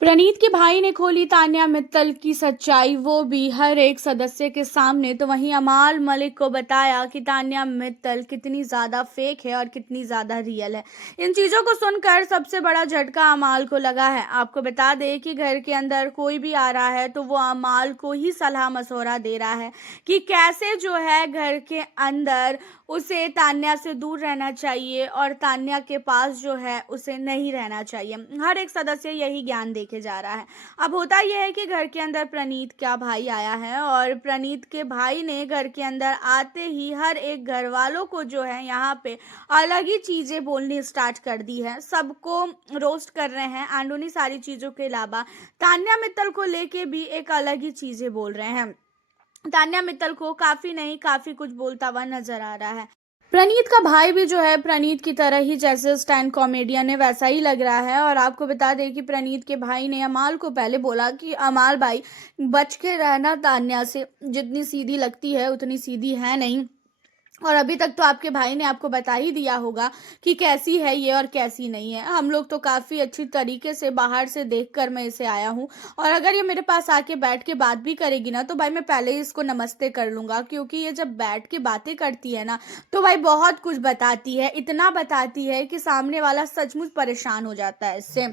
प्रणीत के भाई ने खोली तान्या मित्तल की सच्चाई, वो भी हर एक सदस्य के सामने। तो वहीं अमाल मलिक को बताया कि तान्या मित्तल कितनी ज्यादा फेक है और कितनी ज्यादा रियल है। इन चीजों को सुनकर सबसे बड़ा झटका अमाल को लगा है। आपको बता दें कि घर के अंदर कोई भी आ रहा है तो वो अमाल को ही सलाह मशवरा दे रहा है कि कैसे जो है घर के अंदर उसे तान्या से दूर रहना चाहिए और तान्या के पास जो है उसे नहीं रहना चाहिए। हर एक सदस्य यही ज्ञान देके जा रहा है। अब होता यह है कि घर के अंदर प्रणीत का भाई आया है और प्रणीत के भाई ने घर के अंदर आते ही हर एक घर वालों को जो है यहाँ पे अलग ही चीजें बोलनी स्टार्ट कर दी है। सबको रोस्ट कर रहे हैं एंड उन्हीं सारी चीजों के अलावा तान्या मित्तल को लेके भी एक अलग ही चीजें बोल रहे हैं। तान्या मित्तल को काफी नहीं काफी कुछ बोलता हुआ नजर आ रहा है। प्रणीत का भाई भी जो है प्रणीत की तरह ही जैसे स्टैंड कॉमेडियन है वैसा ही लग रहा है। और आपको बता दें कि प्रणीत के भाई ने अमाल को पहले बोला कि अमाल भाई बच के रहना तान्या से, जितनी सीधी लगती है उतनी सीधी है नहीं। और अभी तक तो आपके भाई ने आपको बता ही दिया होगा कि कैसी है ये और कैसी नहीं है। हम लोग तो काफ़ी अच्छी तरीके से बाहर से देखकर मैं इसे आया हूँ और अगर ये मेरे पास आके बैठ के बात भी करेगी ना तो भाई मैं पहले ही इसको नमस्ते कर लूँगा, क्योंकि ये जब बैठ के बातें करती है ना तो भाई बहुत कुछ बताती है, इतना बताती है कि सामने वाला सचमुच परेशान हो जाता है इससे।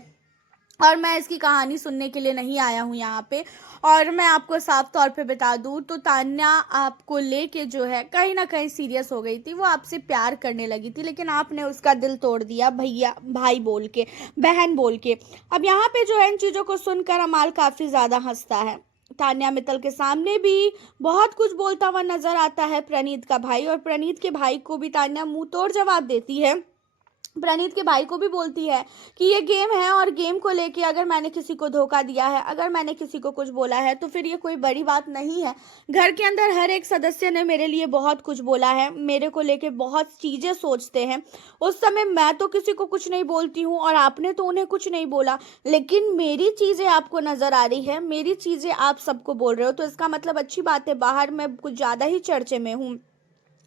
और मैं इसकी कहानी सुनने के लिए नहीं आया हूँ यहाँ पे। और मैं आपको साफ तौर पे बता दूँ तो तान्या आपको लेके जो है कहीं ना कहीं सीरियस हो गई थी। वो आपसे प्यार करने लगी थी लेकिन आपने उसका दिल तोड़ दिया, भैया भाई बोल के, बहन बोल के। अब यहाँ पे जो है इन चीज़ों को सुनकर अमाल काफ़ी ज़्यादा हंसता है। तान्या मित्तल के सामने भी बहुत कुछ बोलता हुआ नजर आता है प्रणीत का भाई, और प्रणीत के भाई को भी तान्या मुंह तोड़ जवाब देती है। प्रणीत के भाई को भी बोलती है कि ये गेम है और गेम को लेके अगर मैंने किसी को धोखा दिया है, अगर मैंने किसी को कुछ बोला है तो फिर ये कोई बड़ी बात नहीं है। घर के अंदर हर एक सदस्य ने मेरे लिए बहुत कुछ बोला है, मेरे को लेके बहुत चीज़ें सोचते हैं। उस समय मैं तो किसी को कुछ नहीं बोलती हूँ और आपने तो उन्हें कुछ नहीं बोला, लेकिन मेरी चीज़ें आपको नज़र आ रही है, मेरी चीज़ें आप सबको बोल रहे हो, तो इसका मतलब अच्छी बात है बाहर मैं कुछ ज़्यादा ही चर्चे में हूँ।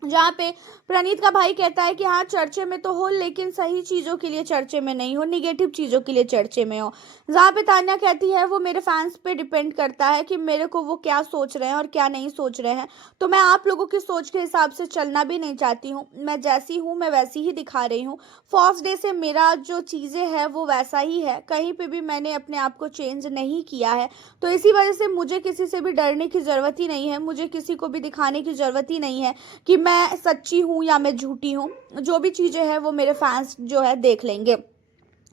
जहाँ पे प्रणीत का भाई कहता है कि हाँ चर्चे में तो हो लेकिन सही चीज़ों के लिए चर्चे में नहीं हो, निगेटिव चीज़ों के लिए चर्चे में हो। जहाँ पे तान्या कहती है वो मेरे फैंस पे डिपेंड करता है कि मेरे को वो क्या सोच रहे हैं और क्या नहीं सोच रहे हैं, तो मैं आप लोगों की सोच के हिसाब से चलना भी नहीं चाहती हूँ। मैं जैसी हूँ मैं वैसी ही दिखा रही हूँ। फर्स्ट डे से मेरा जो चीज़ें हैं वो वैसा ही है, कहीं पर भी मैंने अपने आप को चेंज नहीं किया है। तो इसी वजह से मुझे किसी से भी डरने की ज़रूरत ही नहीं है, मुझे किसी को भी दिखाने की ज़रूरत ही नहीं है कि मैं सच्ची हूँ या मैं झूठी हूँ। जो भी चीज़ें हैं वो मेरे फैंस जो है देख लेंगे।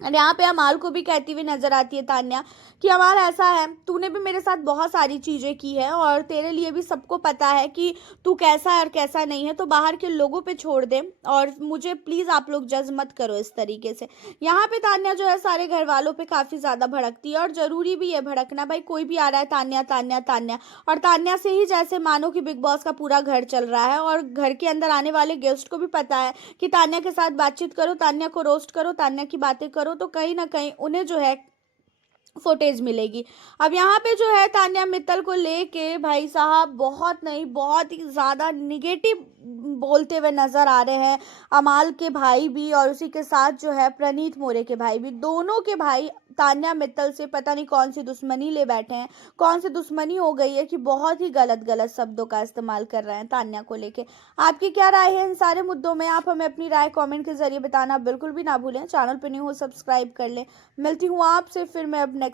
और यहाँ पे अमाल को भी कहती हुई नजर आती है तान्या कि अमाल ऐसा है, तूने भी मेरे साथ बहुत सारी चीज़ें की है और तेरे लिए भी सबको पता है कि तू कैसा है और कैसा नहीं है, तो बाहर के लोगों पे छोड़ दे और मुझे प्लीज़ आप लोग जज मत करो इस तरीके से। यहाँ पे तान्या जो है सारे घर वालों पे काफ़ी ज़्यादा भड़कती है और ज़रूरी भी है भड़कना। भाई कोई भी आ रहा है तान्या तान्या तान्या, और तान्या से ही जैसे मानो कि बिग बॉस का पूरा घर चल रहा है और घर के अंदर आने वाले गेस्ट को भी पता है कि तान्या के साथ बातचीत करो, तान्या को रोस्ट करो, तान्या की बातें करो, तो कहीं ना कहीं उन्हें जो है फुटेज मिलेगी। अब यहाँ पे जो है तान्या मित्तल को लेके भाई साहब बहुत नहीं बहुत ही ज़्यादा निगेटिव बोलते हुए नज़र आ रहे हैं अमाल के भाई भी, और उसी के साथ जो है प्रणीत मोरे के भाई भी। दोनों के भाई तान्या मित्तल से पता नहीं कौन सी दुश्मनी ले बैठे हैं, कौन सी दुश्मनी हो गई है कि बहुत ही गलत गलत शब्दों का इस्तेमाल कर रहे हैं तान्या को लेके। आपकी क्या राय है इन सारे मुद्दों में? आप हमें अपनी राय कमेंट के जरिए बताना बिल्कुल भी ना भूलें। चैनल पर न्यू हो सब्सक्राइब कर लें। मिलती हूँ आपसे फिर मैं अब